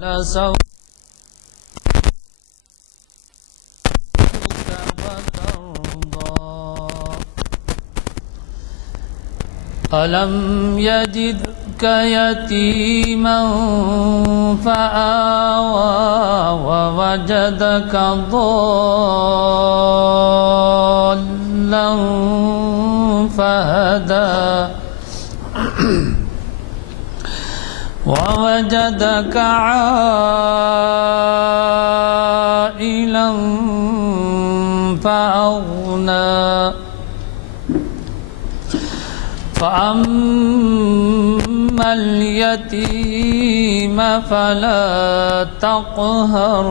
لسوف ألم يجدك يتيما فآوى ووجدك ضالا فهدى ووجدك عائلا فأغنى فأما اليتيم فلا تقهر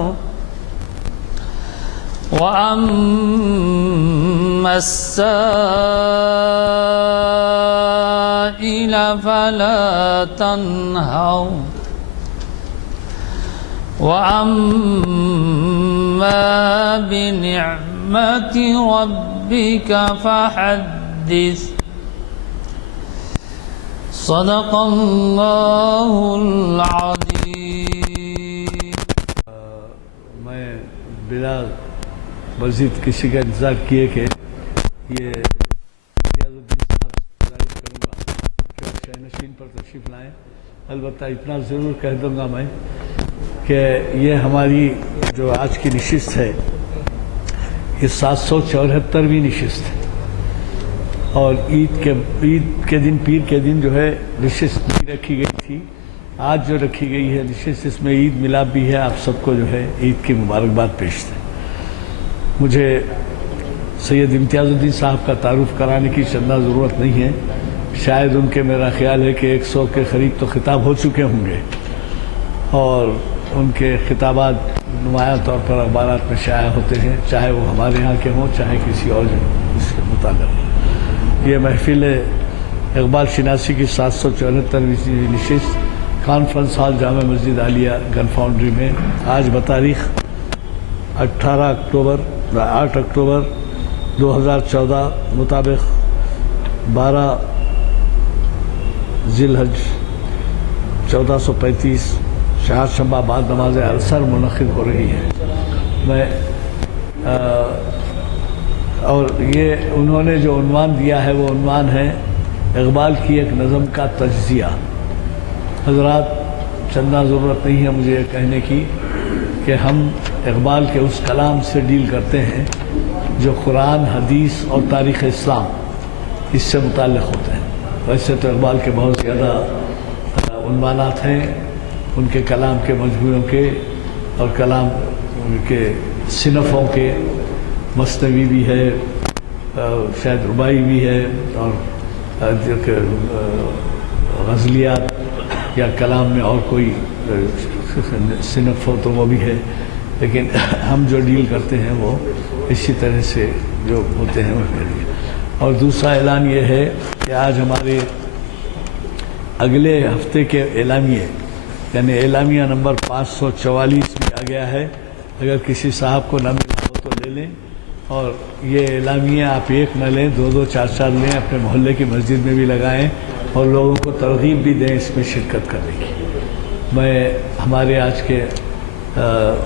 وأما السائل فلا تنهر وأما بنعمة ربك فحدث صدق اللہ العظیم۔ میں بلا مزید کسی کا انتظار کیے کہ یہ امتیاز الدین صاحب ظاہر کروں گا کہ شاہ نشین پر تشریف لائیں۔ البتہ اتنا ضرور کہہ دوں گا میں کہ یہ ہماری جو آج کی نشست ہے یہ 774ویں نشست ہے، اور عید کے دن پیر کے دن جو ہے نشست نہیں رکھی گئی تھی، آج جو رکھی گئی ہے نشست، اس میں عید ملاد بھی ہے۔ آپ سب کو جو ہے عید کی مبارکباد پیش ہے۔ مجھے سید امتیاز الدین صاحب کا تعارف کرانے کی چندہ ضرورت نہیں ہے، شاید ان کے میرا خیال ہے کہ 100 کے قریب تو خطاب ہو چکے ہوں گے، اور ان کے خطابات نمایاں طور پر اخبارات میں شائع ہوتے ہیں، چاہے وہ ہمارے ہاں کے ہوں چاہے کسی اور اس کے متعلق۔ یہ محفل اقبال شناسی کی 774ویں نشست کانفرنس ہال جامع مسجد عالیہ گن فاؤنڈری میں آج بتاریخ 8 اکتوبر 2014 مطابق 12 ذی الحج 1435 شہر شنبہ بعد نماز عصر منعقد ہو رہی ہے۔ میں اور یہ انہوں نے جو عنوان دیا ہے وہ عنوان ہے اقبال کی ایک نظم کا تجزیہ۔ حضرات، چندہ ضرورت نہیں ہے مجھے یہ کہنے کی کہ ہم اقبال کے اس کلام سے ڈیل کرتے ہیں جو قرآن، حدیث اور تاریخ اسلام اس سے متعلق ہوتے ہیں۔ ویسے تو اقبال کے بہت زیادہ عنوانات ہیں، ان کے کلام کے مجموعوں کے اور کلام کے صنفوں کے، مثنوی بھی ہے، شاید رباعی بھی ہے، اور غزلیات یا کلام میں اور کوئی صنف ہو تو وہ بھی ہے، لیکن ہم جو ڈیل کرتے ہیں وہ اسی طرح سے جو ہوتے ہیں وہ کریے۔ اور دوسرا اعلان یہ ہے کہ آج ہمارے اگلے ہفتے کے اعلامیے، یعنی اعلامیہ نمبر 544 بھی آ گیا ہے، اگر کسی صاحب کو نہ ملا ہو تو لے لیں، اور یہ اعلامیہ آپ ایک نہ لیں، 2 4 لیں، اپنے محلے کی مسجد میں بھی لگائیں اور لوگوں کو ترغیب بھی دیں اس میں شرکت کرنے کی۔ میں ہمارے آج کے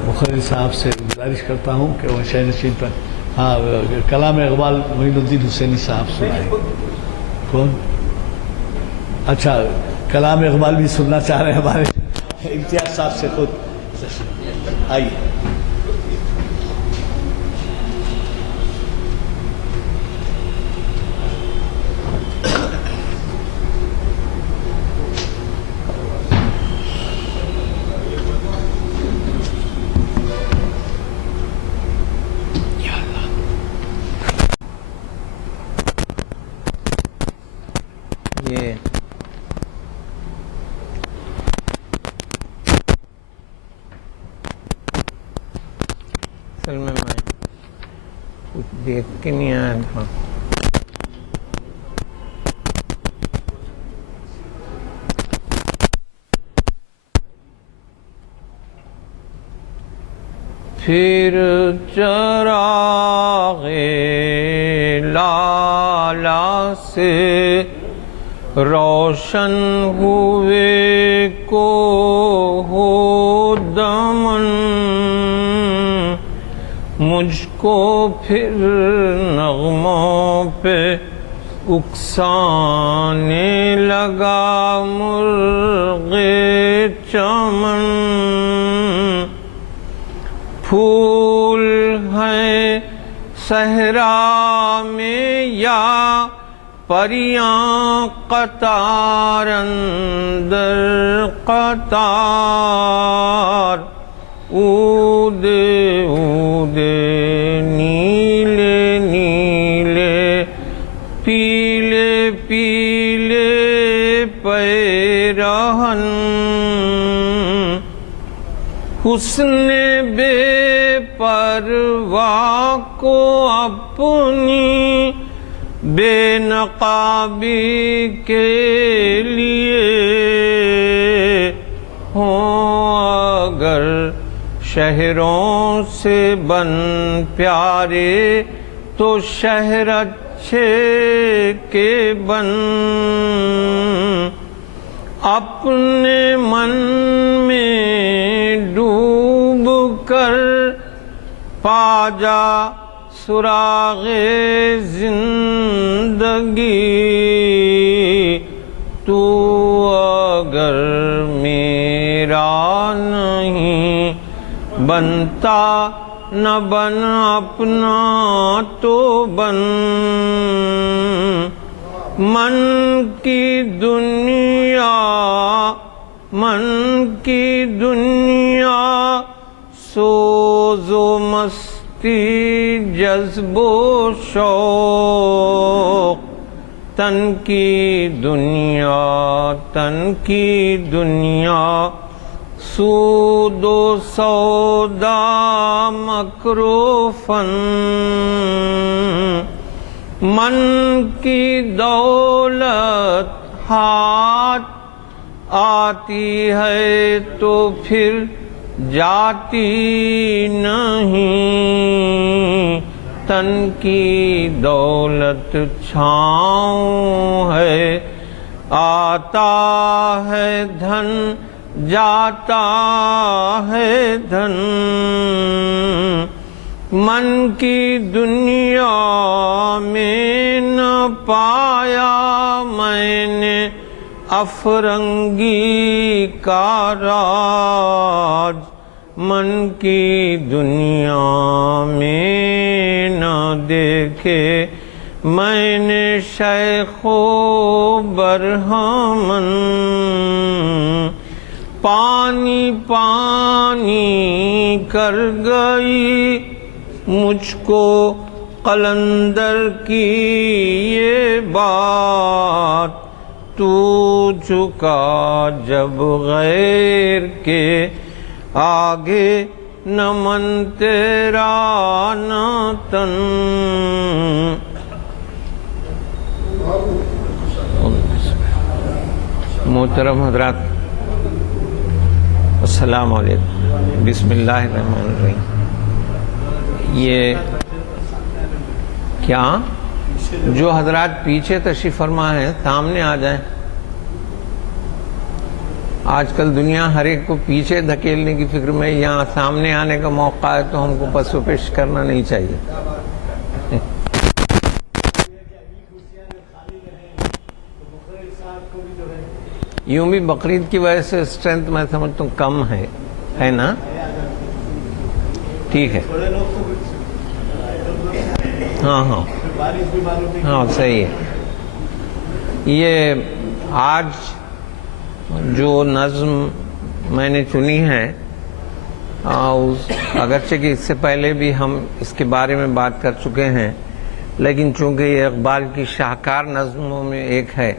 مخرج صاحب سے گزارش کرتا ہوں کہ وہ شاہ نشین پر کلام اقبال معین الدین حسینی صاحب سنائیں۔ کون؟ اچھا، کلام اقبال بھی سننا چاہ رہے ہیں ہمارے امتیاز صاحب سے خود، آئیے۔ اصل میں کچھ دیکھ کے نہیں آیا تھا۔ پھر چراغ لالا سے روشن ہوئے کو ہو مجھ کو پھر نغموں پہ اکسانے لگا مرغ چمن، پھول ہیں صحرا میں یا پریاں قطار اندر قطار، اودے اودے نیلے نیلے پیلے پیلے پیرہن، حسن بے پرواہ کو اپنی بے نقابی کے لیے ہوں اگر شہروں سے بن پیارے تو شہر اچھے کے بن، اپنے من میں ڈوب کر پا جا سراغ زندگی، تو اگر میرا نہیں بنتا نہ بن اپنا تو بن، من کی دنیا سوز و مستی جذب و شوق، تن کی دنیا سود و سودا مکر و فن، من کی دولت ہاتھ آتی ہے تو پھر جاتی نہیں، تن کی دولت چھاؤں ہے آتا ہے دھن جاتا ہے دھن، من کی دنیا میں نہ پایا میں نے افرنگی کا راج، من کی دنیا میں نہ دیکھے میں نے شیخ و برہمن، پانی پانی کر گئی مجھ کو قلندر کی یہ بات، تو چکا جب غیر کے آگے نہ من تیرا نہ تن۔ محترم حضرات، السلام علیکم، بسم اللہ الرحمن الرحیم۔ یہ کیا جو حضرات پیچھے تشریف فرما ہیں سامنے آ جائیں، آج کل دنیا ہر ایک کو پیچھے دھکیلنے کی فکر میں، یہاں سامنے آنے کا موقع ہے تو ہم کو پس و پیش کرنا نہیں چاہیے۔ یوں بھی بقرعید کی وجہ سے اسٹرینتھ میں سمجھتا ہوں کم ہے نا؟ ٹھیک ہے، ہاں صحیح ہے۔ یہ آج جو نظم میں نے چنی ہے، اگرچہ کہ اس سے پہلے بھی ہم اس کے بارے میں بات کر چکے ہیں، لیکن چونکہ یہ اقبال کی شاہکار نظموں میں ایک ہے،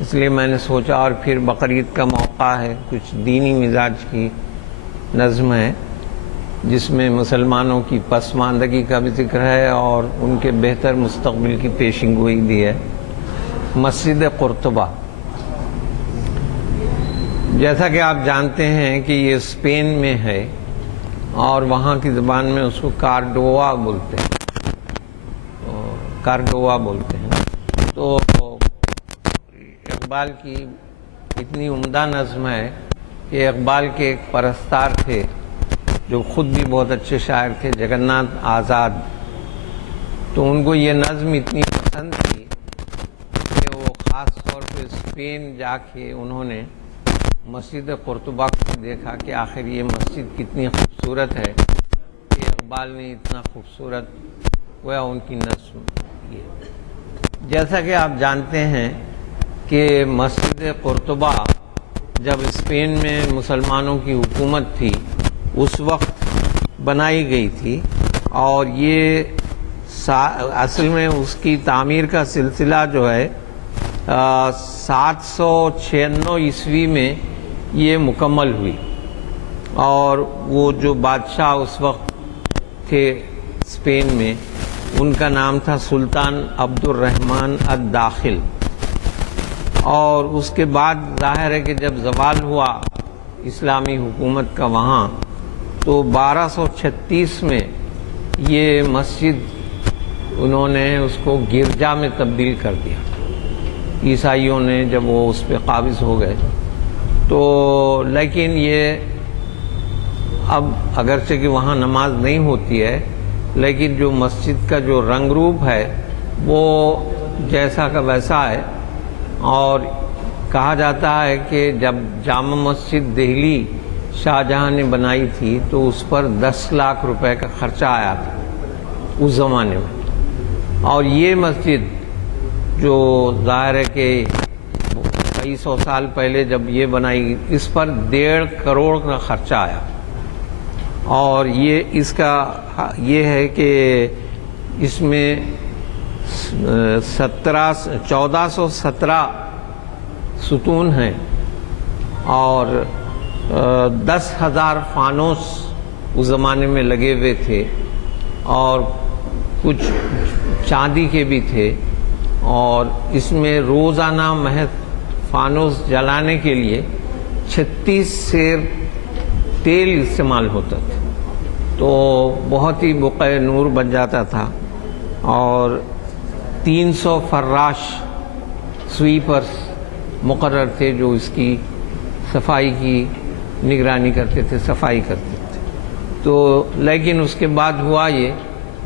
اس لیے میں نے سوچا، اور پھر بقرعید کا موقع ہے، کچھ دینی مزاج کی نظم ہے جس میں مسلمانوں کی پسماندگی کا بھی ذکر ہے اور ان کے بہتر مستقبل کی پیشن گوئی دی ہے۔ مسجد قرطبہ، جیسا کہ آپ جانتے ہیں کہ یہ اسپین میں ہے اور وہاں کی زبان میں اس کو کارڈوا بولتے ہیں۔ تو اقبال کی اتنی عمدہ نظم ہے کہ اقبال کے ایک پرستار تھے جو خود بھی بہت اچھے شاعر تھے، جگناتھ آزاد، تو ان کو یہ نظم اتنی پسند تھی کہ وہ خاص طور پہ اسپین جا کے انہوں نے مسجد قرطبہ کو دیکھا کہ آخر یہ مسجد کتنی خوبصورت ہے کہ اقبال نے اتنا خوبصورت گویا ان کی نظم کی ہے۔ جیسا کہ آپ جانتے ہیں کہ مسجد قرطبہ جب اسپین میں مسلمانوں کی حکومت تھی اس وقت بنائی گئی تھی، اور یہ اصل میں اس کی تعمیر کا سلسلہ جو ہے 796 عیسوی میں یہ مکمل ہوئی، اور وہ جو بادشاہ اس وقت تھے اسپین میں ان کا نام تھا سلطان عبد الرحمن الداخل۔ اور اس کے بعد ظاہر ہے کہ جب زوال ہوا اسلامی حکومت کا وہاں، تو 1236 میں یہ مسجد انہوں نے اس کو گرجا میں تبدیل کر دیا، عیسائیوں نے جب وہ اس پہ قابض ہو گئے تو۔ لیکن یہ اب اگرچہ کہ وہاں نماز نہیں ہوتی ہے، لیکن جو مسجد کا جو رنگ روپ ہے وہ جیسا کا ویسا ہے، اور کہا جاتا ہے کہ جب جامع مسجد دہلی شاہ جہاں نے بنائی تھی تو اس پر 10 لاکھ روپے کا خرچہ آیا تھا اس زمانے میں، اور یہ مسجد جو ظاہر ہے کہ کئی سو سال پہلے جب یہ بنائی گئی، اس پر 1.5 کروڑ کا خرچہ آیا، اور یہ اس کا یہ ہے کہ اس میں 1417 ستون ہیں، اور 10,000 فانوس اس زمانے میں لگے ہوئے تھے، اور کچھ چاندی کے بھی تھے، اور اس میں روزانہ محض فانوس جلانے کے لیے 36 سیر تیل استعمال ہوتا تھا، تو بہت ہی بقع نور بن جاتا تھا، اور 300 فراش سویپرز مقرر تھے جو اس کی صفائی کی نگرانی کرتے تھے، صفائی کرتے تھے۔ تو لیکن اس کے بعد ہوا یہ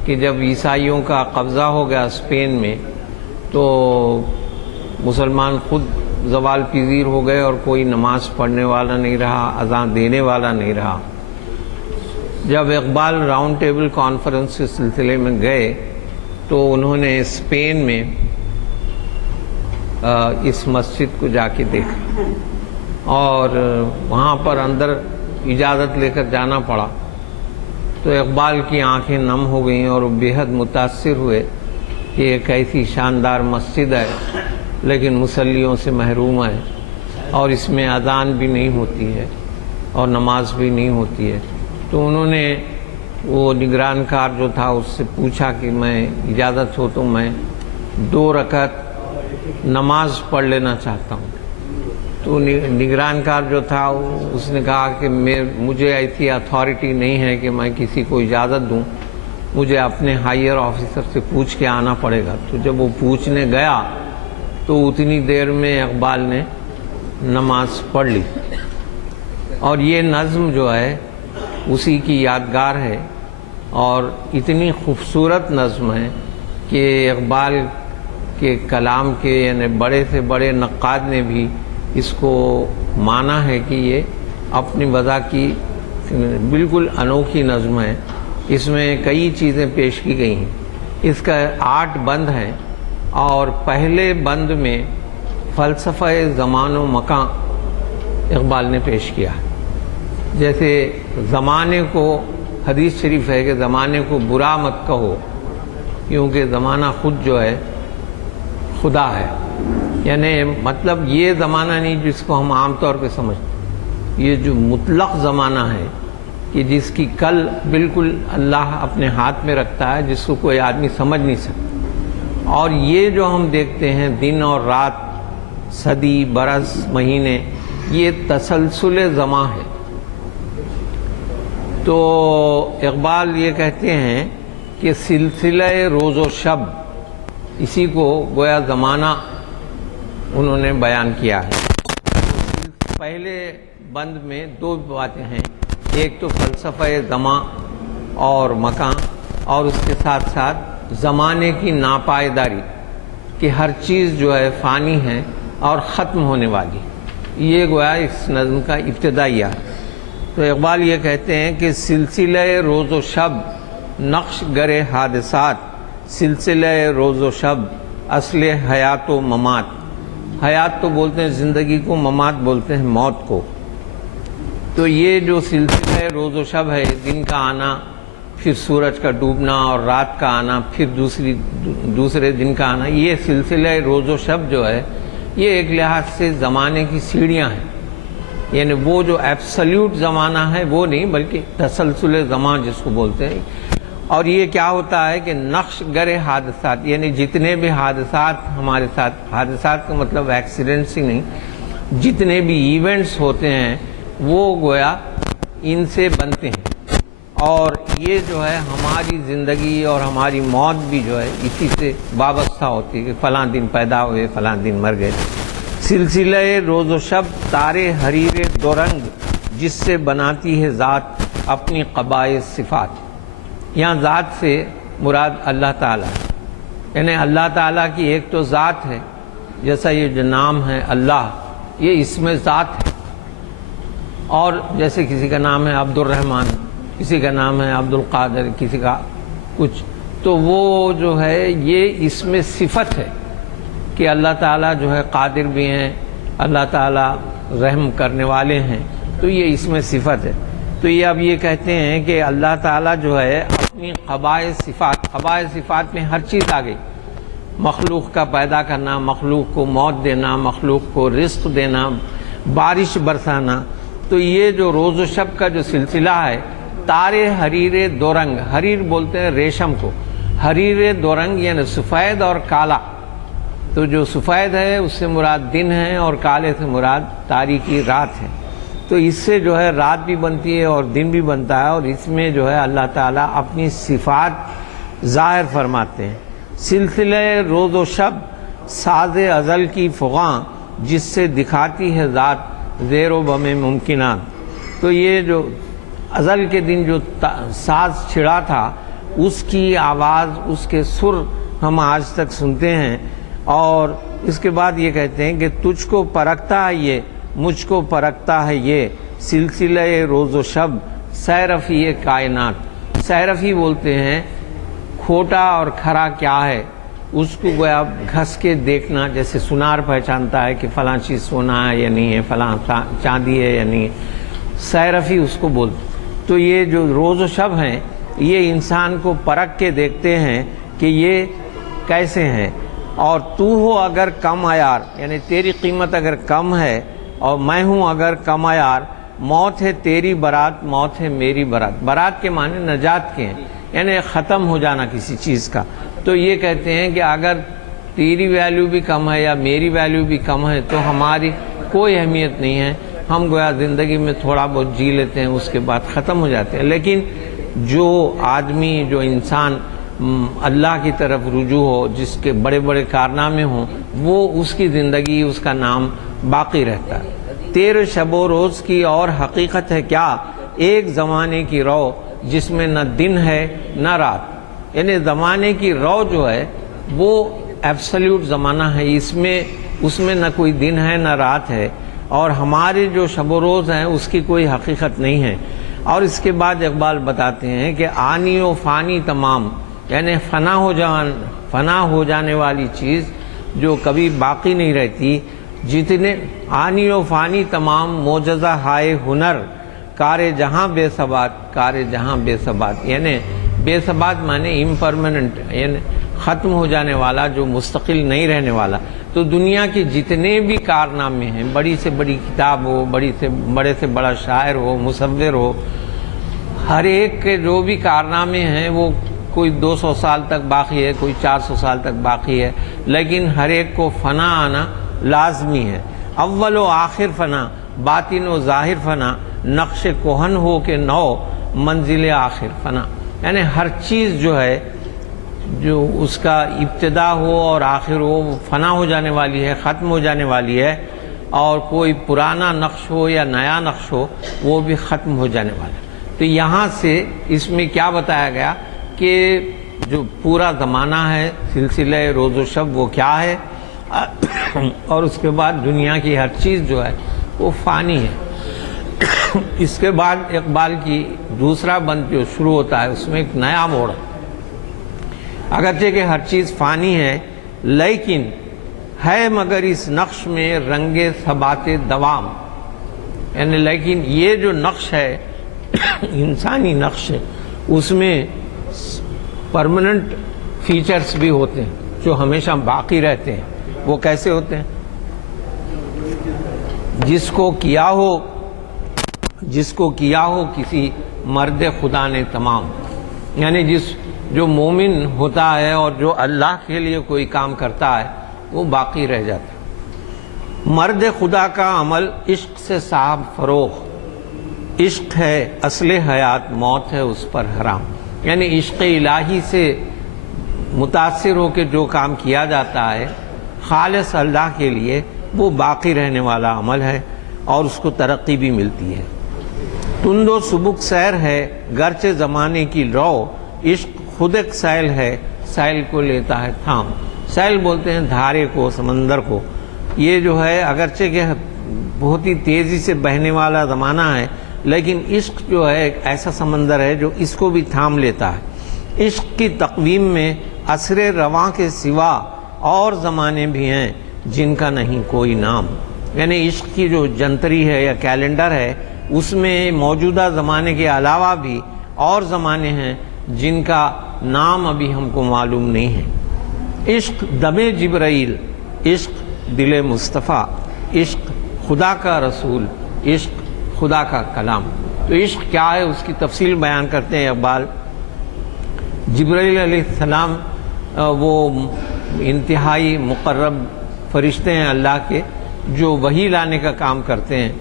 کہ جب عیسائیوں کا قبضہ ہو گیا اسپین میں، تو مسلمان خود زوال پذیر ہو گئے، اور کوئی نماز پڑھنے والا نہیں رہا، اذان دینے والا نہیں رہا۔ جب اقبال راؤنڈ ٹیبل کانفرنس کے سلسلے میں گئے تو انہوں نے اسپین میں اس مسجد کو جا کے دیکھا، اور وہاں پر اندر اجازت لے کر جانا پڑا، تو اقبال کی آنکھیں نم ہو گئیں اور وہ بے حد متاثر ہوئے کہ ایک ایسی شاندار مسجد ہے لیکن مصلیوں سے محروم ہے، اور اس میں اذان بھی نہیں ہوتی ہے اور نماز بھی نہیں ہوتی ہے۔ تو انہوں نے وہ نگران کار جو تھا اس سے پوچھا کہ میں اجازت ہو تو میں 2 رکعت نماز پڑھ لینا چاہتا ہوں۔ تو نگران کار جو تھا اس نے کہا کہ مجھے ایسی اتھارٹی نہیں ہے کہ میں کسی کو اجازت دوں، مجھے اپنے ہائر آفیسر سے پوچھ کے آنا پڑے گا۔ تو جب وہ پوچھنے گیا تو اتنی دیر میں اقبال نے نماز پڑھ لی، اور یہ نظم جو ہے اسی کی یادگار ہے، اور اتنی خوبصورت نظم ہے کہ اقبال کے کلام کے یعنی بڑے سے بڑے نقاد نے بھی اس کو مانا ہے کہ یہ اپنی وضع کی بالکل انوکھی نظم ہے۔ اس میں کئی چیزیں پیش کی گئی ہیں، اس کا 8 بند ہیں، اور پہلے بند میں فلسفہ زمان و مکان اقبال نے پیش کیا ہے۔ جیسے زمانے کو، حدیث شریف ہے کہ زمانے کو برا مت کہو کیونکہ زمانہ خود جو ہے خدا ہے، یعنی مطلب یہ زمانہ نہیں جس کو ہم عام طور پہ سمجھتے، یہ جو مطلق زمانہ ہے کہ جس کی کل بالکل اللہ اپنے ہاتھ میں رکھتا ہے، جس کو کوئی آدمی سمجھ نہیں سکتا، اور یہ جو ہم دیکھتے ہیں دن اور رات، صدی، برس، مہینے، یہ تسلسل زمان ہے۔ تو اقبال یہ کہتے ہیں کہ سلسلہ روز و شب، اسی کو گویا زمانہ انہوں نے بیان کیا ہے۔ پہلے بند میں 2 باتیں ہیں، ایک تو فلسفہ زمان اور مکان، اور اس کے ساتھ ساتھ زمانے کی ناپائیداری کہ ہر چیز جو ہے فانی ہے اور ختم ہونے والی، یہ گویا اس نظم کا ابتدائیہ ہے۔ تو اقبال یہ کہتے ہیں کہ سلسلہ روز و شب نقش گر حادثات، سلسلہ روز و شب اصل حیات و ممات۔ حیات تو بولتے ہیں زندگی کو، ممات بولتے ہیں موت کو۔ تو یہ جو سلسلہ روز و شب ہے، دن کا آنا، پھر سورج کا ڈوبنا اور رات کا آنا، پھر دوسرے دن کا آنا، یہ سلسلہ روز و شب جو ہے یہ ایک لحاظ سے زمانے کی سیڑھیاں ہیں، یعنی وہ جو ایبسلیوٹ زمانہ ہے وہ نہیں، بلکہ تسلسل زمان جس کو بولتے ہیں۔ اور یہ کیا ہوتا ہے کہ نقش گر حادثات، یعنی جتنے بھی حادثات ہمارے ساتھ، حادثات کا مطلب ایکسیڈنٹس ہی نہیں، جتنے بھی ایونٹس ہوتے ہیں وہ گویا ان سے بنتے ہیں، اور یہ جو ہے ہماری زندگی اور ہماری موت بھی جو ہے اسی سے وابستہ ہوتی ہے کہ فلاں دن پیدا ہوئے، فلاں دن مر گئے۔ سلسلہ روز و شب تارے حریر دو رنگ، جس سے بناتی ہے ذات اپنی قبائے صفات۔ یہاں ذات سے مراد اللہ تعالیٰ، یعنی اللہ تعالیٰ کی ایک تو ذات ہے، جیسا یہ جو نام ہے اللہ، یہ اس میں ذات ہے، اور جیسے کسی کا نام ہے عبد الرحمن، کسی کا نام ہے عبد القادر، کسی کا کچھ، تو وہ جو ہے یہ اس میں صفت ہے کہ اللہ تعالیٰ جو ہے قادر بھی ہیں، اللہ تعالیٰ رحم کرنے والے ہیں، تو یہ اس میں صفت ہے۔ تو یہ اب یہ کہتے ہیں کہ اللہ تعالیٰ جو ہے اپنی قبائے صفات، قبائے صفات میں ہر چیز آ گئی، مخلوق کا پیدا کرنا، مخلوق کو موت دینا، مخلوق کو رزق دینا، بارش برسانا۔ تو یہ جو روز و شب کا جو سلسلہ ہے، تارے حریر دو رنگ، حریر بولتے ہیں ریشم کو، حریر دو رنگ یعنی سفید اور کالا۔ تو جو سفید ہے اس سے مراد دن ہے، اور کالے سے مراد تاریکی رات ہے۔ تو اس سے جو ہے رات بھی بنتی ہے اور دن بھی بنتا ہے، اور اس میں جو ہے اللہ تعالیٰ اپنی صفات ظاہر فرماتے ہیں۔ سلسلہ روز و شب ساز ازل کی فغاں، جس سے دکھاتی ہے ذات زیر و بم ممکنات۔ تو یہ جو ازل کے دن جو ساز چھڑا تھا، اس کی آواز، اس کے سر ہم آج تک سنتے ہیں۔ اور اس کے بعد یہ کہتے ہیں کہ تجھ کو پرکھتا ہے یہ، مجھ کو پرکھتا ہے یہ، سلسلہ روز و شب سیرفی کائنات۔ سیرفی بولتے ہیں کھوٹا اور کھرا کیا ہے، اس کو گویا گھس کے دیکھنا، جیسے سنار پہچانتا ہے کہ فلاں چیز سونا ہے یا نہیں ہے، فلاں چاندی ہے یا نہیں ہے، سیرفی اس کو بولتے۔ تو یہ جو روز و شب ہیں یہ انسان کو پرکھ کے دیکھتے ہیں کہ یہ کیسے ہیں۔ اور تو ہو اگر کم عیار، یعنی تیری قیمت اگر کم ہے اور میں ہوں اگر کم عیار، موت ہے تیری برات، موت ہے میری برات۔ برات کے معنی نجات کے ہیں، یعنی ختم ہو جانا کسی چیز کا۔ تو یہ کہتے ہیں کہ اگر تیری ویلیو بھی کم ہے یا میری ویلیو بھی کم ہے تو ہماری کوئی اہمیت نہیں ہے، ہم گویا زندگی میں تھوڑا بہت جی لیتے ہیں، اس کے بعد ختم ہو جاتے ہیں۔ لیکن جو آدمی، جو انسان اللہ کی طرف رجوع ہو، جس کے بڑے بڑے کارنامے ہوں، وہ اس کی زندگی، اس کا نام باقی رہتا ہے۔ تیرے شب و روز کی اور حقیقت ہے کیا، ایک زمانے کی رو جس میں نہ دن ہے نہ رات۔ یعنی زمانے کی رو جو ہے وہ ایبسلیوٹ زمانہ ہے، اس میں نہ کوئی دن ہے نہ رات ہے، اور ہمارے جو شب و روز ہیں اس کی کوئی حقیقت نہیں ہے۔ اور اس کے بعد اقبال بتاتے ہیں کہ آنی و فانی تمام، یعنی فنا ہو جانے والی چیز جو کبھی باقی نہیں رہتی، جتنے آنی و فانی تمام معجزہ ہائے ہنر، کار جہاں بے ثبات، کار جہاں بے ثبات، یعنی بے ثبات معنی امپرماننٹ، یعنی ختم ہو جانے والا، جو مستقل نہیں رہنے والا۔ تو دنیا کے جتنے بھی کارنامے ہیں، بڑی سے بڑی کتاب ہو، بڑے سے بڑا شاعر ہو، مصور ہو، ہر ایک کے جو بھی کارنامے ہیں وہ کوئی 200 سال تک باقی ہے، کوئی 400 سال تک باقی ہے، لیکن ہر ایک کو فنا آنا لازمی ہے۔ اول و آخر فنا، باطن و ظاہر فنا، نقش کوہن ہو کے نو، منزل آخر فنا۔ یعنی ہر چیز جو ہے، جو اس کا ابتدا ہو اور آخر ہو، وہ فنا ہو جانے والی ہے، ختم ہو جانے والی ہے، اور کوئی پرانا نقش ہو یا نیا نقش ہو وہ بھی ختم ہو جانے والا ہے۔ تو یہاں سے اس میں کیا بتایا گیا کہ جو پورا زمانہ ہے سلسلہ روز و شب وہ کیا ہے، اور اس کے بعد دنیا کی ہر چیز جو ہے وہ فانی ہے۔ اس کے بعد اقبال کی دوسرا بند جو شروع ہوتا ہے اس میں ایک نیا موڑ، اگرچہ کہ ہر چیز فانی ہے لیکن ہے مگر اس نقش میں رنگ ثبات دوام، یعنی لیکن یہ جو نقش ہے انسانی نقش ہے اس میں پرماننٹ فیچرز بھی ہوتے ہیں جو ہمیشہ باقی رہتے ہیں۔ وہ کیسے ہوتے ہیں؟ جس کو کیا ہو کسی مرد خدا نے تمام، یعنی جو مومن ہوتا ہے اور جو اللہ کے لیے کوئی کام کرتا ہے وہ باقی رہ جاتا ہے۔ مرد خدا کا عمل عشق سے صاحب فروغ، عشق ہے اصل حیات، موت ہے اس پر حرام، یعنی عشق الہی سے متاثر ہو کے جو کام کیا جاتا ہے خالص اللہ کے لیے وہ باقی رہنے والا عمل ہے اور اس کو ترقی بھی ملتی ہے۔ تند و سبک سیر ہے گرچہ زمانے کی رو، عشق خود ایک سیل ہے سیل کو لیتا ہے تھام۔ سیل بولتے ہیں دھارے کو، سمندر کو۔ یہ جو ہے اگرچہ کہ بہت ہی تیزی سے بہنے والا زمانہ ہے لیکن عشق جو ہے ایک ایسا سمندر ہے جو اس کو بھی تھام لیتا ہے۔ عشق کی تقویم میں عصر رواں کے سوا اور زمانے بھی ہیں جن کا نہیں کوئی نام، یعنی عشق کی جو جنتری ہے یا کیلنڈر ہے اس میں موجودہ زمانے کے علاوہ بھی اور زمانے ہیں جن کا نام ابھی ہم کو معلوم نہیں ہے۔ عشق دم جبرائیل، عشق دل مصطفیٰ، عشق خدا کا رسول، عشق خدا کا کلام۔ تو عشق کیا ہے اس کی تفصیل بیان کرتے ہیں اقبال۔ جبرائیل علیہ السلام وہ انتہائی مقرب فرشتے ہیں اللہ کے جو وحی لانے کا کام کرتے ہیں۔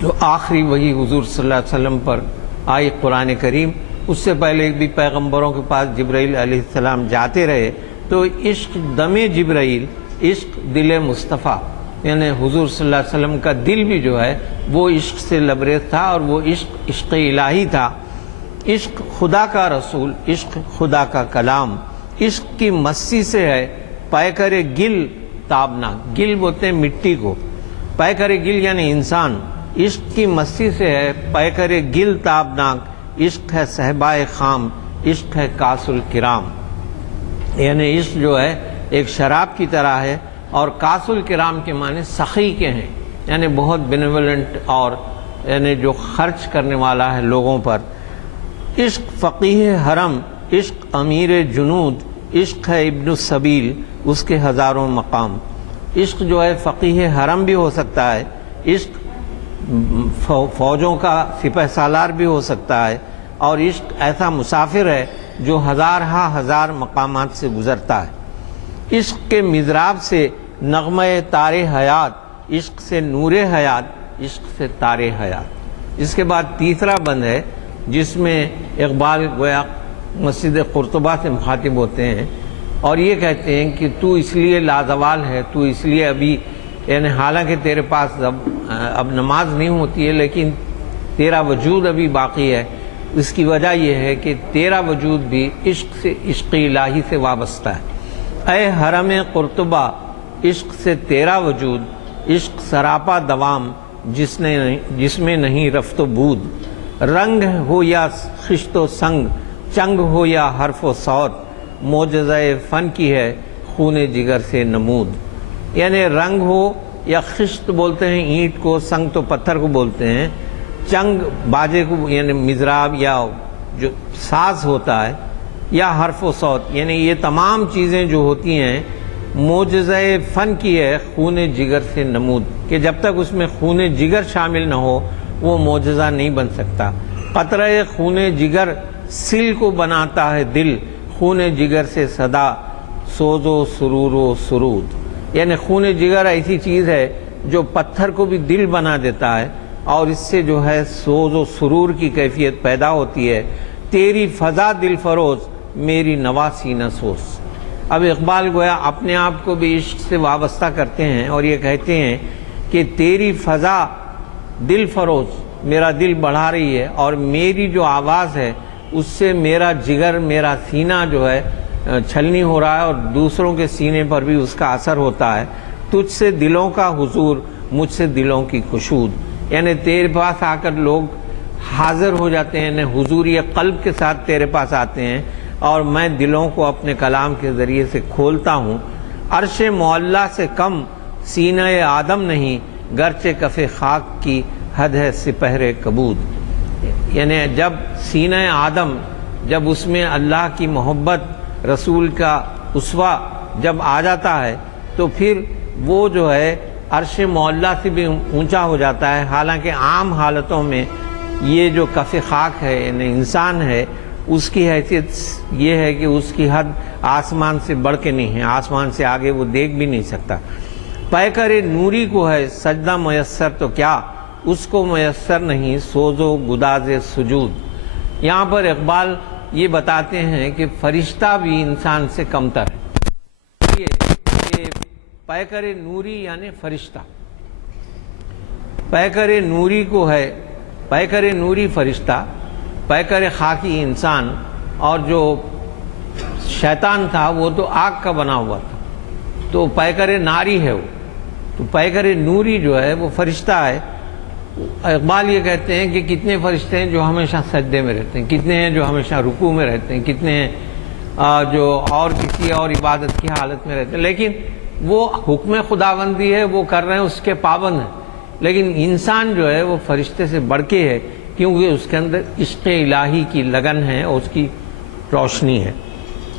جو آخری وحی حضور صلی اللہ علیہ وسلم پر آئی قرآن کریم، اس سے پہلے بھی پیغمبروں کے پاس جبرائیل علیہ السلام جاتے رہے۔ تو عشق دم جبرائیل، عشق دل مصطفیٰ، یعنی حضور صلی اللہ علیہ وسلم کا دل بھی جو ہے وہ عشق سے لبریز تھا اور وہ عشق الہی تھا۔ عشق خدا کا رسول، عشق خدا کا کلام، عشق کی مستی سے ہے پیکر گل تابناک۔ گل بولتے ہیں مٹی کو، پیکر گل یعنی انسان۔ عشق کی مستی سے ہے پیکر گل تابناک، عشق ہے صحبائے خام، عشق ہے کاس الکرام، یعنی عشق جو ہے ایک شراب کی طرح ہے اور کاس الکرام کے معنی سخی کے ہیں، یعنی بہت بینیولنٹ اور یعنی جو خرچ کرنے والا ہے لوگوں پر۔ عشق فقیہ حرم، عشق امیر جنود، عشق ہے ابن السبیل، اس کے ہزاروں مقام۔ عشق جو ہے فقیہ حرم بھی ہو سکتا ہے، عشق فوجوں کا سپہ سالار بھی ہو سکتا ہے، اور عشق ایسا مسافر ہے جو ہزار مقامات سے گزرتا ہے۔ عشق کے مضراب سے نغمہ تار حیات، عشق سے نور حیات، عشق سے تار حیات۔ اس کے بعد تیسرا بند ہے جس میں اقبال گویا مسجد قرطبہ سے مخاطب ہوتے ہیں اور یہ کہتے ہیں کہ تو اس لیے لازوال ہے، تو اس لیے ابھی یعنی حالانکہ تیرے پاس اب نماز نہیں ہوتی ہے لیکن تیرا وجود ابھی باقی ہے۔ اس کی وجہ یہ ہے کہ تیرا وجود بھی عشق سے، عشق الہی سے وابستہ ہے۔ اے حرم قرطبہ، عشق سے تیرا وجود، عشق سراپا دوام جس میں نہیں رفت و بود۔ رنگ ہو یا خشت و سنگ، چنگ ہو یا حرف و صوت، معجزہ فن کی ہے خون جگر سے نمود۔ یعنی رنگ ہو یا خشت بولتے ہیں اینٹ کو، سنگ تو پتھر کو بولتے ہیں، چنگ باجے کو یعنی مضراب یا جو ساز ہوتا ہے، یا حرف و صوت، یعنی یہ تمام چیزیں جو ہوتی ہیں معجزہ فن کی ہے خون جگر سے نمود، کہ جب تک اس میں خون جگر شامل نہ ہو وہ معجزہ نہیں بن سکتا۔ قطرہ خون جگر سل کو بناتا ہے دل، خون جگر سے صدا سوز و سرور و سرود۔ یعنی خون جگر ایسی چیز ہے جو پتھر کو بھی دل بنا دیتا ہے اور اس سے جو ہے سوز و سرور کی کیفیت پیدا ہوتی ہے۔ تیری فضا دل فروز، میری نواسی نہ سوز۔ اب اقبال گویا اپنے آپ کو بھی عشق سے وابستہ کرتے ہیں اور یہ کہتے ہیں کہ تیری فضا دل فروز، میرا دل بڑھا رہی ہے، اور میری جو آواز ہے اس سے میرا جگر، میرا سینہ جو ہے چھلنی ہو رہا ہے، اور دوسروں کے سینے پر بھی اس کا اثر ہوتا ہے۔ تجھ سے دلوں کا حضور، مجھ سے دلوں کی خشود، یعنی تیرے پاس آ کر لوگ حاضر ہو جاتے ہیں، یعنی حضوری قلب کے ساتھ تیرے پاس آتے ہیں، اور میں دلوں کو اپنے کلام کے ذریعے سے کھولتا ہوں۔ عرش معلیٰ سے کم سینہ آدم نہیں، گرچہ کف خاک کی حد ہے سپہر کبود، یعنی جب سینہ آدم، جب اس میں اللہ کی محبت، رسول کا اسوہ جب آ جاتا ہے تو پھر وہ جو ہے عرش معلیٰ سے بھی اونچا ہو جاتا ہے۔ حالانکہ عام حالتوں میں یہ جو کف خاک ہے، یعنی انسان ہے، اس کی حیثیت یہ ہے کہ اس کی حد آسمان سے بڑھ کے نہیں ہے، آسمان سے آگے وہ دیکھ بھی نہیں سکتا۔ پیکر نوری کو ہے سجدہ میسر تو کیا، اس کو میسر نہیں سوز و گداز سجود۔ یہاں پر اقبال یہ بتاتے ہیں کہ فرشتہ بھی انسان سے کمتر ہے، کہ پیکر نوری یعنی فرشتہ، پیکر نوری کو ہے، پیکر نوری فرشتہ، پیکر خاکی انسان، اور جو شیطان تھا وہ تو آگ کا بنا ہوا تھا، تو پیکر ناری ہے وہ، تو پیکر نوری جو ہے وہ فرشتہ ہے۔ اقبال یہ کہتے ہیں کہ کتنے فرشتے ہیں جو ہمیشہ سجدے میں رہتے ہیں، کتنے ہیں جو ہمیشہ رکوع میں رہتے ہیں، کتنے ہیں جو اور کسی اور عبادت کی حالت میں رہتے ہیں، لیکن وہ حکم خداوندی ہے، وہ کر رہے ہیں، اس کے پابند ہیں۔ لیکن انسان جو ہے وہ فرشتے سے بڑھ کے ہے، کیونکہ اس کے اندر عشق الہی کی لگن ہے اور اس کی روشنی ہے۔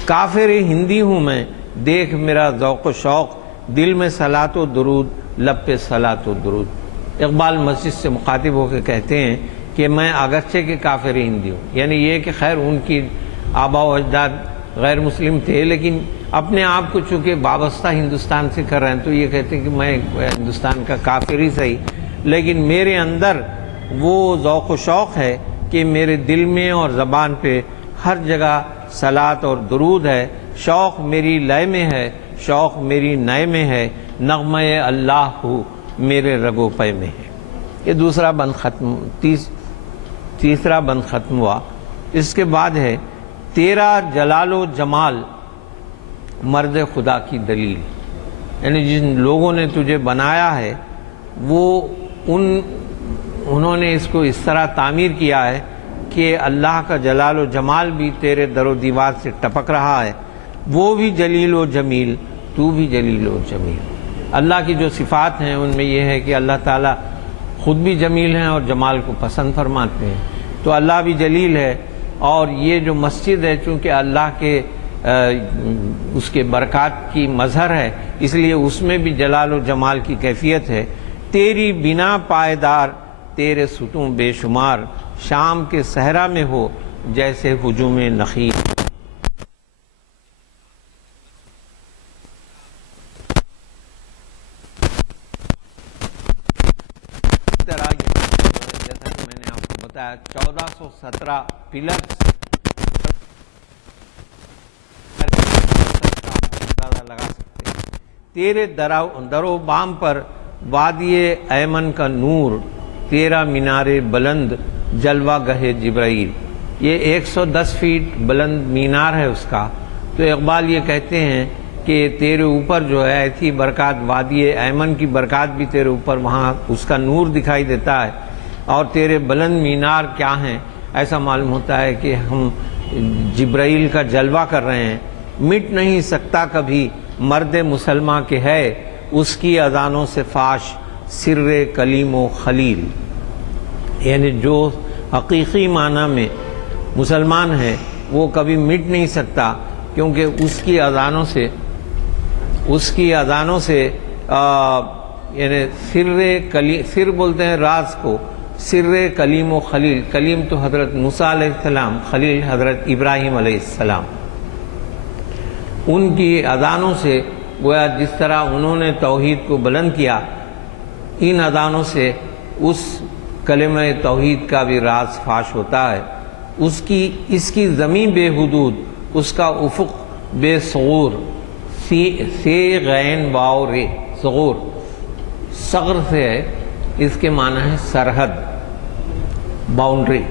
کافر ہندی ہوں میں، دیکھ میرا ذوق و شوق، دل میں صلاۃ و درود، لب پہ صلاۃ و درود۔ اقبال مسجد سے مخاطب ہو کے کہتے ہیں کہ میں اگرچہ کہ کافر ہندی ہوں، یعنی یہ کہ خیر ان کی آباء و اجداد غیر مسلم تھے، لیکن اپنے آپ کو چونکہ وابستہ ہندوستان سے کر رہے ہیں، تو یہ کہتے ہیں کہ میں ہندوستان کا کافر ہی صحیح، لیکن میرے اندر وہ ذوق و شوق ہے کہ میرے دل میں اور زبان پہ ہر جگہ صلاۃ اور درود ہے۔ شوق میری لے میں ہے، شوق میری نئے میں ہے، نغمہ اللہ ہو میرے رگو پے میں ہے۔ یہ دوسرا بند ختم، تیسرا بند ختم ہوا۔ اس کے بعد ہے تیرا جلال و جمال مرد خدا کی دلیل، یعنی جن لوگوں نے تجھے بنایا ہے وہ انہوں نے اس کو اس طرح تعمیر کیا ہے کہ اللہ کا جلال و جمال بھی تیرے در و دیوار سے ٹپک رہا ہے، وہ بھی جلیل و جمیل، تو بھی جلیل و جمیل۔ اللہ کی جو صفات ہیں ان میں یہ ہے کہ اللہ تعالیٰ خود بھی جمیل ہیں اور جمال کو پسند فرماتے ہیں، تو اللہ بھی جلیل ہے۔ اور یہ جو مسجد ہے چونکہ اللہ کے اس کے برکات کی مظہر ہے، اس لیے اس میں بھی جلال و جمال کی کیفیت ہے۔ تیری بنا پائیدار تیرے ستون بے شمار، شام کے صحرا میں ہو جیسے ہجوم نخیل۔ جیسا کہ میں نے آپ کو بتایا 1417 پلرز لگا سکتے ہیں۔ تیرے درو بام پر وادی ایمن کا نور، تیرا مینار بلند جلوہ گہے جبرائیل۔ یہ 110 فیٹ بلند مینار ہے اس کا، تو اقبال یہ کہتے ہیں کہ تیرے اوپر جو ہے ایسی برکات، وادی ایمن کی برکات بھی تیرے اوپر، وہاں اس کا نور دکھائی دیتا ہے، اور تیرے بلند مینار کیا ہیں، ایسا معلوم ہوتا ہے کہ ہم جبرائیل کا جلوہ کر رہے ہیں۔ مٹ نہیں سکتا کبھی مرد مسلمہ کے ہے، اس کی اذانوں سے فاش سر کلیم و خلیل، یعنی جو حقیقی معنی میں مسلمان ہے وہ کبھی مٹ نہیں سکتا، کیونکہ اس کی اذانوں سے یعنی سر بولتے ہیں راز کو، سر کلیم و خلیل، کلیم تو حضرت موسیٰ علیہ السلام، خلیل حضرت ابراہیم علیہ السلام، ان کی اذانوں سے گویا جس طرح انہوں نے توحید کو بلند کیا، ان اذانوں سے اس کلمہ توحید کا بھی راز فاش ہوتا ہے۔ اس کی زمین بے حدود، اس کا افق بے صغور، سے غین واو رے، صغور صغر سے ہے، اس کے معنی ہے سرحد، باؤنڈری.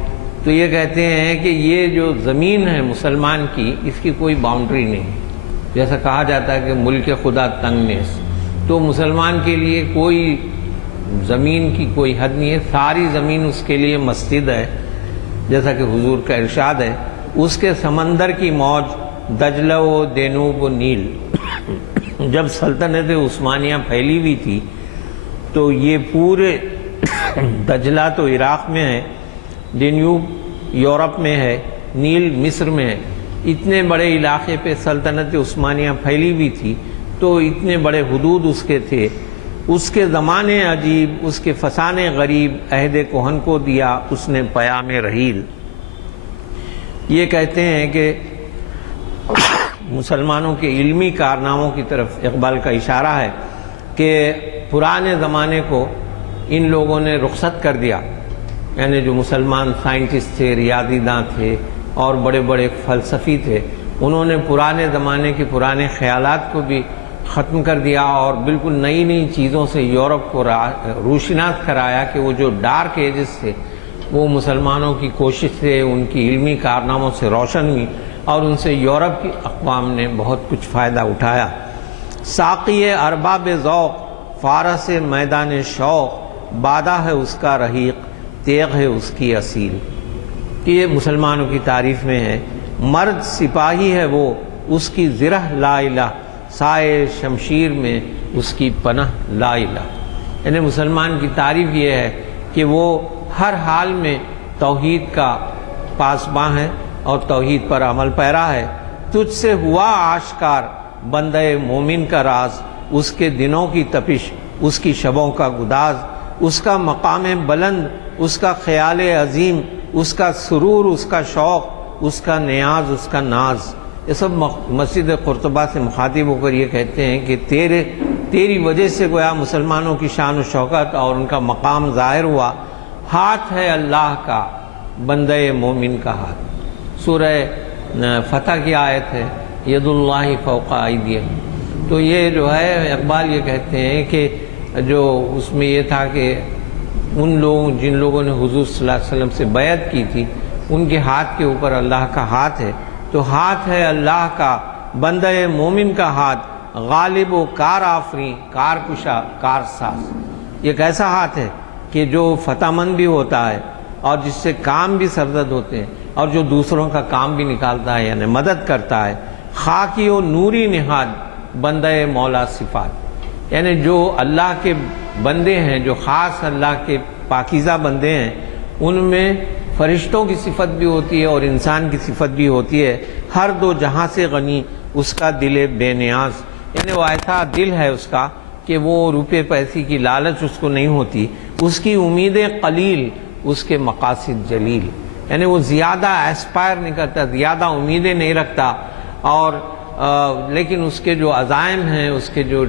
تو یہ کہتے ہیں کہ یہ جو زمین ہے مسلمان کی، اس کی کوئی باؤنڈری نہیں. جیسا کہا جاتا ہے کہ ملک خدا تنگ نیس، تو مسلمان کے لیے کوئی زمین کی کوئی حد نہیں ہے. ساری زمین اس کے لیے مسجد ہے، جیسا کہ حضور کا ارشاد ہے. اس کے سمندر کی موج دجلہ و دینوب و نیل. جب سلطنت عثمانیہ پھیلی ہوئی تھی تو یہ پورے دجلہ تو عراق میں ہے، دینیوب یورپ میں ہے، نیل مصر میں ہے. اتنے بڑے علاقے پہ سلطنت عثمانیہ پھیلی ہوئی تھی، تو اتنے بڑے حدود اس کے تھے. اس کے زمانے عجیب، اس کے فسانے غریب، عہد کہن کو دیا اس نے پیام رحیل. یہ کہتے ہیں کہ مسلمانوں کے علمی کارناموں کی طرف اقبال کا اشارہ ہے کہ پرانے زمانے کو ان لوگوں نے رخصت کر دیا. یعنی جو مسلمان سائنٹسٹ تھے، ریاضی داں تھے اور بڑے بڑے فلسفی تھے، انہوں نے پرانے زمانے کے پرانے خیالات کو بھی ختم کر دیا اور بالکل نئی نئی چیزوں سے یورپ کو روشناس کرایا کہ وہ جو ڈارک ایجز تھے وہ مسلمانوں کی کوشش سے، ان کی علمی کارناموں سے روشن ہوئی اور ان سے یورپ کی اقوام نے بہت کچھ فائدہ اٹھایا. ساقی ارباب ذوق، فارس میدان شوق، بادہ ہے اس کا رحیق، تیغ ہے اس کی اصیل. یہ مسلمانوں کی تعریف میں ہے. مرد سپاہی ہے وہ، اس کی زرہ لا الہ، سائے شمشیر میں اس کی پناہ لا الہ. یعنی مسلمان کی تعریف یہ ہے کہ وہ ہر حال میں توحید کا پاسباں ہے اور توحید پر عمل پیرا ہے. تجھ سے ہوا آشکار بندہ مومن کا راز، اس کے دنوں کی تپش، اس کی شبوں کا گداز، اس کا مقام بلند، اس کا خیال عظیم، اس کا سرور، اس کا شوق، اس کا نیاز، اس کا ناز. یہ سب مسجد قرطبہ سے مخاطب ہو کر یہ کہتے ہیں کہ تیری وجہ سے گویا مسلمانوں کی شان و شوکت اور ان کا مقام ظاہر ہوا. ہاتھ ہے اللہ کا، بندہ مومن کا ہاتھ. سورہ فتح کی آیت ہے، ید اللہ فوق ایدیہم. تو یہ جو ہے اقبال یہ کہتے ہیں کہ جو اس میں یہ تھا کہ ان لوگوں جن لوگوں نے حضور صلی اللہ علیہ وسلم سے بیعت کی تھی ان کے ہاتھ کے اوپر اللہ کا ہاتھ ہے. تو ہاتھ ہے اللہ کا، بندہ مومن کا ہاتھ، غالب و کار آفری، کار کشا، کار ساز. یہ کیسا ہاتھ ہے کہ جو فتح مند بھی ہوتا ہے اور جس سے کام بھی سرزد ہوتے ہیں اور جو دوسروں کا کام بھی نکالتا ہے، یعنی مدد کرتا ہے. خاکی و نوری نہاد، بندہ مولا صفات. یعنی جو اللہ کے بندے ہیں، جو خاص اللہ کے پاکیزہ بندے ہیں، ان میں فرشتوں کی صفت بھی ہوتی ہے اور انسان کی صفت بھی ہوتی ہے. ہر دو جہاں سے غنی اس کا دل بے نیاز. یعنی وہ ایسا دل ہے اس کا کہ وہ روپے پیسے کی لالچ اس کو نہیں ہوتی. اس کی امیدیں قلیل، اس کے مقاصد جلیل. یعنی وہ زیادہ ایسپائر نہیں کرتا، زیادہ امیدیں نہیں رکھتا، اور لیکن اس کے جو عزائم ہیں، اس کے جو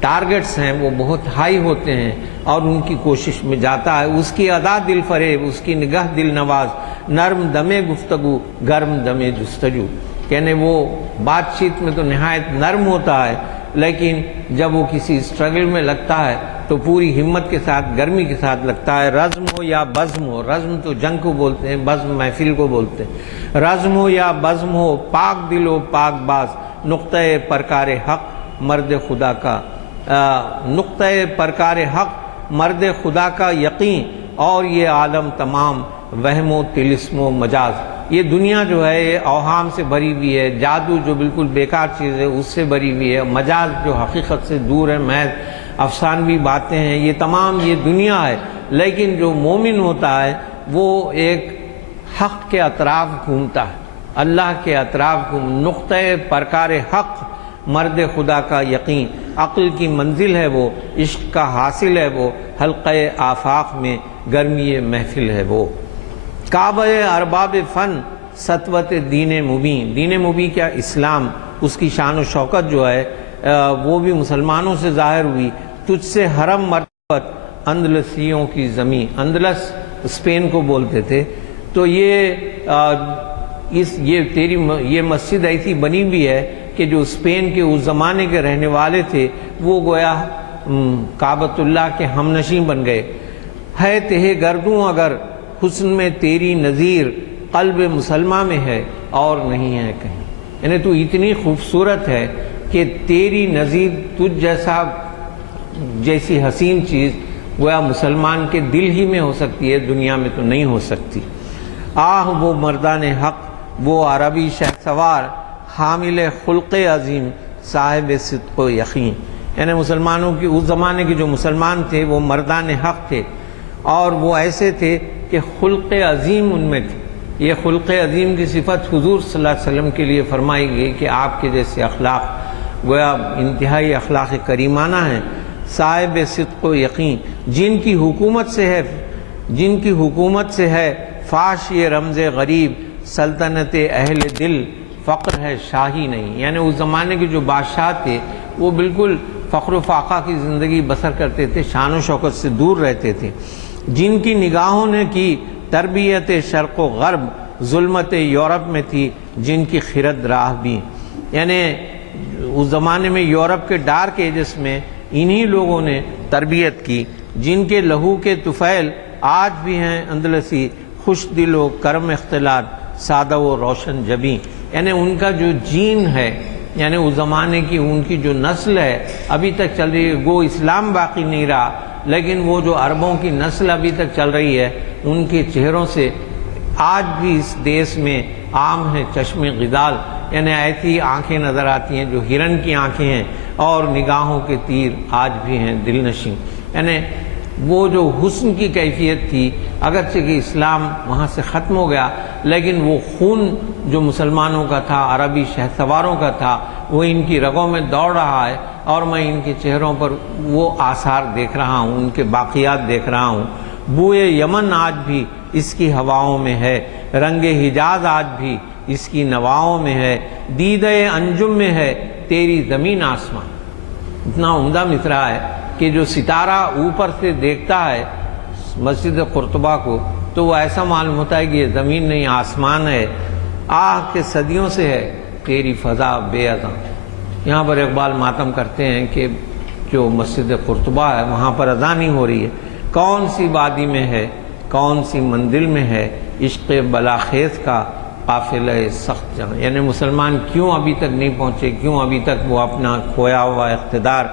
ٹارگٹس ہیں وہ بہت ہائی ہوتے ہیں اور ان کی کوشش میں جاتا ہے. اس کی ادا دل فریب، اس کی نگاہ دل نواز، نرم دمے گفتگو، گرم دمے جستجو. یعنی وہ بات چیت میں تو نہایت نرم ہوتا ہے، لیکن جب وہ کسی اسٹرگل میں لگتا ہے تو پوری ہمت کے ساتھ، گرمی کے ساتھ لگتا ہے. رزم ہو یا بزم ہو، رزم تو جنگ کو بولتے ہیں، بزم محفل کو بولتے ہیں. رزم ہو یا بزم ہو، پاک دل و پاک باز، نقطۂ پرکار حق مرد خدا کا، نقطۂ پرکار حق مرد خدا کا یقین، اور یہ عالم تمام وہم و طلسم و مجاز. یہ دنیا جو ہے یہ اوہام سے بھری ہوئی ہے، جادو جو بالکل بیکار چیز ہے اس سے بھری ہوئی ہے، مجاز جو حقیقت سے دور ہے، محض افسانوی باتیں ہیں. یہ تمام یہ دنیا ہے. لیکن جو مومن ہوتا ہے وہ ایک حق کے اطراف گھومتا ہے، اللہ کے اطراف نقطۂ پرکار حق مرد خدا کا یقین. عقل کی منزل ہے وہ، عشق کا حاصل ہے وہ، حلقہ آفاق میں گرمی محفل ہے وہ. کعبہ ارباب فن، سطوت دین مبین. دین مبین کیا؟ اسلام. اس کی شان و شوکت جو ہے وہ بھی مسلمانوں سے ظاہر ہوئی. تجھ سے حرم مرتبت اندلسیوں کی زمین. اندلس اسپین کو بولتے تھے. تو یہ مسجد ایسی بنی ہوئی ہے کہ جو اسپین کے اس زمانے کے رہنے والے تھے وہ گویا کعبۃ اللہ کے ہم نشین بن گئے. ہے تہ گردوں اگر حسن میں تیری نظیر قلب مسلمہ میں ہے اور نہیں ہے کہیں. یعنی تو اتنی خوبصورت ہے کہ تیری نظیر تجھ جیسی حسین چیز گویا مسلمان کے دل ہی میں ہو سکتی ہے، دنیا میں تو نہیں ہو سکتی. آہ وہ مردان حق، وہ عربی شہسوار، حامل خلق عظیم، صاحب صدق و یقین. یعنی مسلمانوں کی اس زمانے کے جو مسلمان تھے وہ مردان حق تھے، اور وہ ایسے تھے کہ خلق عظیم ان میں تھی. یہ خلق عظیم کی صفت حضور صلی اللہ علیہ وسلم کے لیے فرمائی گئی کہ آپ کے جیسے اخلاق گویا انتہائی اخلاق کریمانہ ہیں. صاحب صدق و یقین، جن کی حکومت سے ہے فاش یہ رمز غریب، سلطنت اہل دل فقر ہے شاہی نہیں. یعنی اس زمانے کے جو بادشاہ تھے وہ بالکل فخر و فاقہ کی زندگی بسر کرتے تھے، شان و شوکت سے دور رہتے تھے. جن کی نگاہوں نے کی تربیت شرق و غرب، ظلمت یورپ میں تھی جن کی خرد راہ بھی. یعنی اس زمانے میں یورپ کے ڈارک ایجز میں انہی لوگوں نے تربیت کی، جن کے لہو کے طفیل آج بھی ہیں اندلسی، خوش دل و کرم اختلاط، سادہ و روشن جبیں. یعنی ان کا جو جین ہے، یعنی اس زمانے کی ان کی جو نسل ہے ابھی تک چل رہی ہے. وہ اسلام باقی نہیں رہا، لیکن وہ جو عربوں کی نسل ابھی تک چل رہی ہے ان کے چہروں سے آج بھی اس دیس میں عام ہے چشم غزال. یعنی ایسی آنکھیں نظر آتی ہیں جو ہرن کی آنکھیں ہیں، اور نگاہوں کے تیر آج بھی ہیں دل نشیں. یعنی وہ جو حسن کی کیفیت تھی، اگرچہ کہ اسلام وہاں سے ختم ہو گیا، لیکن وہ خون جو مسلمانوں کا تھا، عربی شہسواروں کا تھا، وہ ان کی رگوں میں دوڑ رہا ہے، اور میں ان کے چہروں پر وہ آثار دیکھ رہا ہوں، ان کے باقیات دیکھ رہا ہوں. بوئے یمن آج بھی اس کی ہواؤں میں ہے، رنگ حجاز آج بھی اس کی نواؤں میں ہے، دیدہ انجم میں ہے تیری زمین آسمان. اتنا عمدہ مصرع ہے کہ جو ستارہ اوپر سے دیکھتا ہے مسجد قرطبہ کو تو وہ ایسا معلوم ہوتا ہے کہ یہ زمین نہیں آسمان ہے. آہ کے صدیوں سے ہے تیری فضا بے اذاں. یہاں پر اقبال ماتم کرتے ہیں کہ جو مسجد قرطبہ ہے وہاں پر اذان نہیں ہو رہی ہے. کون سی وادی میں ہے، کون سی منزل میں ہے عشق بلاخیز کا قافلہ سخت جہاں. یعنی مسلمان کیوں ابھی تک نہیں پہنچے، کیوں ابھی تک وہ اپنا کھویا ہوا اقتدار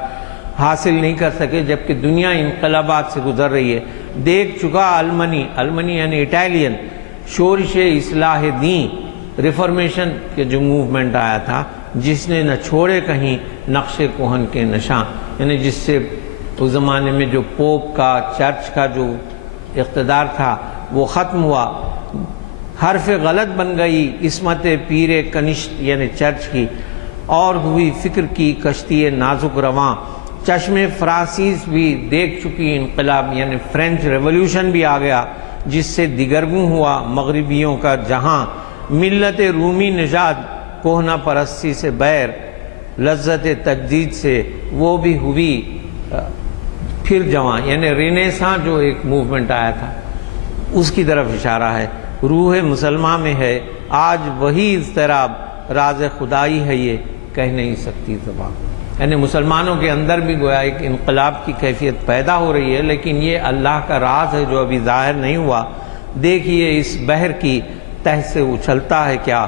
حاصل نہیں کر سکے، جبکہ دنیا انقلابات سے گزر رہی ہے. دیکھ چکا المنی یعنی اٹیلین شورش اصلاح دین، ریفارمیشن کے جو موومنٹ آیا تھا، جس نے نہ چھوڑے کہیں نقش کوہن کے نشاں. یعنی جس سے اس زمانے میں جو پوپ کا، چرچ کا جو اقتدار تھا وہ ختم ہوا. حرف غلط بن گئی عصمت پیر کنشت یعنی چرچ کی، اور ہوئی فکر کی کشتی نازک رواں. چشم فرانسیس بھی دیکھ چکی انقلاب، یعنی فرینچ ریولوشن بھی آ گیا، جس سے دیگرگوں ہوا مغربیوں کا جہاں. ملت رومی نژاد کوہنا پرستی سے بیر، لذت تجدید سے وہ بھی ہوئی پھر جوان. یعنی رینیساں جو ایک موومنٹ آیا تھا اس کی طرف اشارہ ہے. روح مسلمہ میں ہے آج وہی اضطراب، راز خدائی ہے یہ کہہ نہیں سکتی زبان. یعنی مسلمانوں کے اندر بھی گویا ایک انقلاب کی کیفیت پیدا ہو رہی ہے، لیکن یہ اللہ کا راز ہے جو ابھی ظاہر نہیں ہوا. دیکھیے اس بحر کی تہ سے اچھلتا ہے کیا،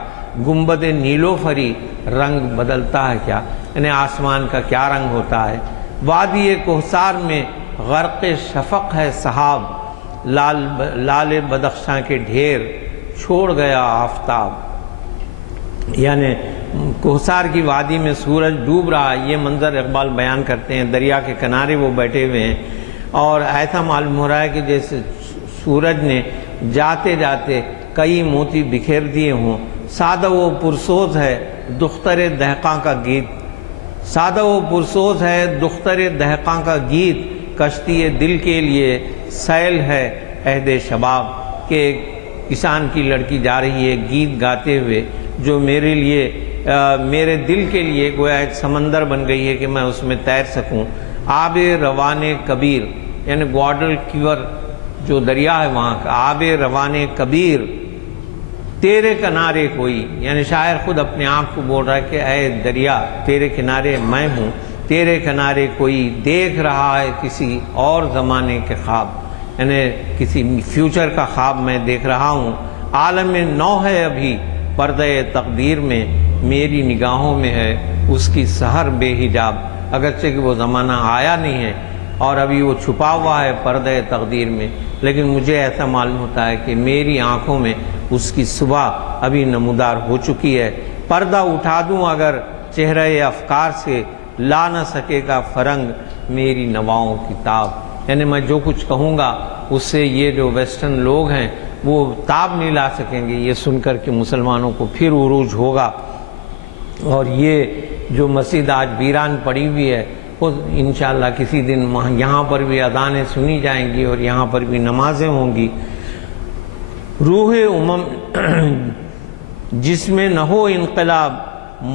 گنبد نیلوفری رنگ بدلتا ہے کیا. یعنی آسمان کا کیا رنگ ہوتا ہے. وادی کوہسار میں غرق شفق ہے صحاب، لال بدخشاں کے ڈھیر چھوڑ گیا آفتاب. یعنی کوہسار کی وادی میں سورج ڈوب رہا ہے، یہ منظر اقبال بیان کرتے ہیں. دریا کے کنارے وہ بیٹھے ہوئے ہیں، اور ایسا معلوم ہو رہا ہے کہ جیسے سورج نے جاتے جاتے کئی موتی بکھیر دیے ہوں. سادہ و پرسوز ہے دختر دہقاں کا گیت، سادہ و پرسوز ہے دختر دہقاں کا گیت، کشتی دل کے لیے سیل ہے عہد شباب. کہ ایک کسان کی لڑکی جا رہی ہے گیت گاتے ہوئے، جو میرے لیے میرے دل کے لیے گویا ایک سمندر بن گئی ہے کہ میں اس میں تیر سکوں. آب روان کبیر یعنی گواڈل کیور جو دریا ہے وہاں کا، آب روان کبیر تیرے کنارے کوئی. یعنی شاعر خود اپنے آپ کو بول رہا ہے کہ اے دریا تیرے کنارے میں ہوں، تیرے کنارے کوئی دیکھ رہا ہے کسی اور زمانے کے خواب. یعنی کسی فیوچر کا خواب میں دیکھ رہا ہوں. عالم نو ہے ابھی پردہ تقدیر میں، میری نگاہوں میں ہے اس کی سحر بے حجاب. اگرچہ کہ وہ زمانہ آیا نہیں ہے اور ابھی وہ چھپا ہوا ہے پردہ تقدیر میں، لیکن مجھے ایسا معلوم ہوتا ہے کہ میری آنکھوں میں اس کی صبح ابھی نمودار ہو چکی ہے. پردہ اٹھا دوں اگر چہرہ افکار سے، لا نہ سکے گا فرنگ میری نواؤں کی تاب. یعنی میں جو کچھ کہوں گا اس سے یہ جو ویسٹرن لوگ ہیں وہ تاب نہیں لا سکیں گے. یہ سن کر کے مسلمانوں کو پھر عروج ہوگا. اور یہ جو مسجد آج ویران پڑی ہوئی ہے وہ انشاءاللہ کسی دن یہاں پر بھی اذانیں سنی جائیں گی اور یہاں پر بھی نمازیں ہوں گی. روح امم جس میں نہ ہو انقلاب،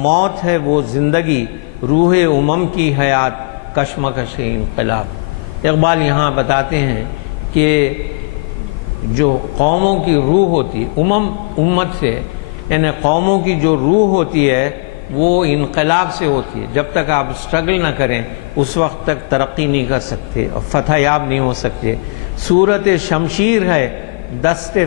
موت ہے وہ زندگی، روح امم کی حیات کشمکش انقلاب. اقبال یہاں بتاتے ہیں کہ جو قوموں کی روح ہوتی، امت سے یعنی قوموں کی جو روح ہوتی ہے وہ انقلاب سے ہوتی ہے. جب تک آپ سٹرگل نہ کریں اس وقت تک ترقی نہیں کر سکتے اور فتح یاب نہیں ہو سکتے. صورت شمشیر ہے دست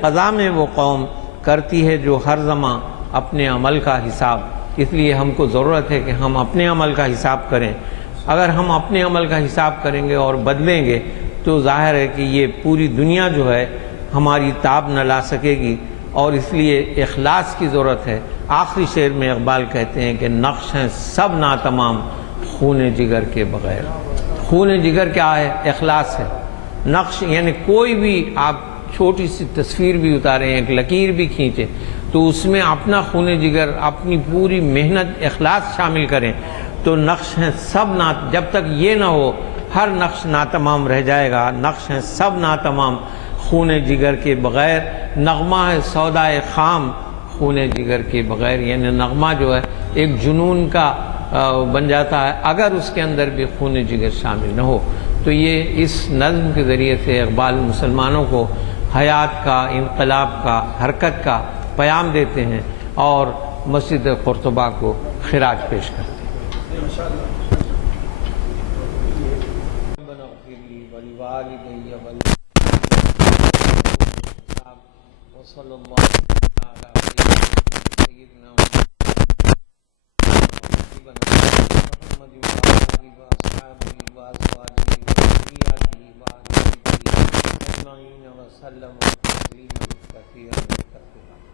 قضا میں وہ قوم، کرتی ہے جو ہر زمان اپنے عمل کا حساب. اس لیے ہم کو ضرورت ہے کہ ہم اپنے عمل کا حساب کریں. اگر ہم اپنے عمل کا حساب کریں گے اور بدلیں گے تو ظاہر ہے کہ یہ پوری دنیا جو ہے ہماری تاب نہ لا سکے گی. اور اس لیے اخلاص کی ضرورت ہے. آخری شعر میں اقبال کہتے ہیں کہ نقش ہیں سب ناتمام خون جگر کے بغیر. خون جگر کیا ہے؟ اخلاص ہے. نقش یعنی کوئی بھی آپ چھوٹی سی تصویر بھی اتاریں، ایک لکیر بھی کھینچیں تو اس میں اپنا خون جگر، اپنی پوری محنت، اخلاص شامل کریں تو نقش ہیں سب جب تک یہ نہ ہو ہر نقش ناتمام رہ جائے گا. نقش ہیں سب ناتمام خون جگر کے بغیر، نغمہ ہے سودائے خام خون جگر کے بغیر. یعنی نغمہ جو ہے ایک جنون کا بن جاتا ہے اگر اس کے اندر بھی خون جگر شامل نہ ہو. تو یہ اس نظم کے ذریعے سے اقبال مسلمانوں کو حیات کا، انقلاب کا، حرکت کا پیام دیتے ہیں اور مسجد قرطبہ کو خراج پیش کرتے ہیں. وصلی اللہ تعالی علی سیدنا محمد وآلہ وأصحابہ وأزواجہ وذریاتہ وآلہ اجمعین وسلم تسلیما کثیرا کثیرا.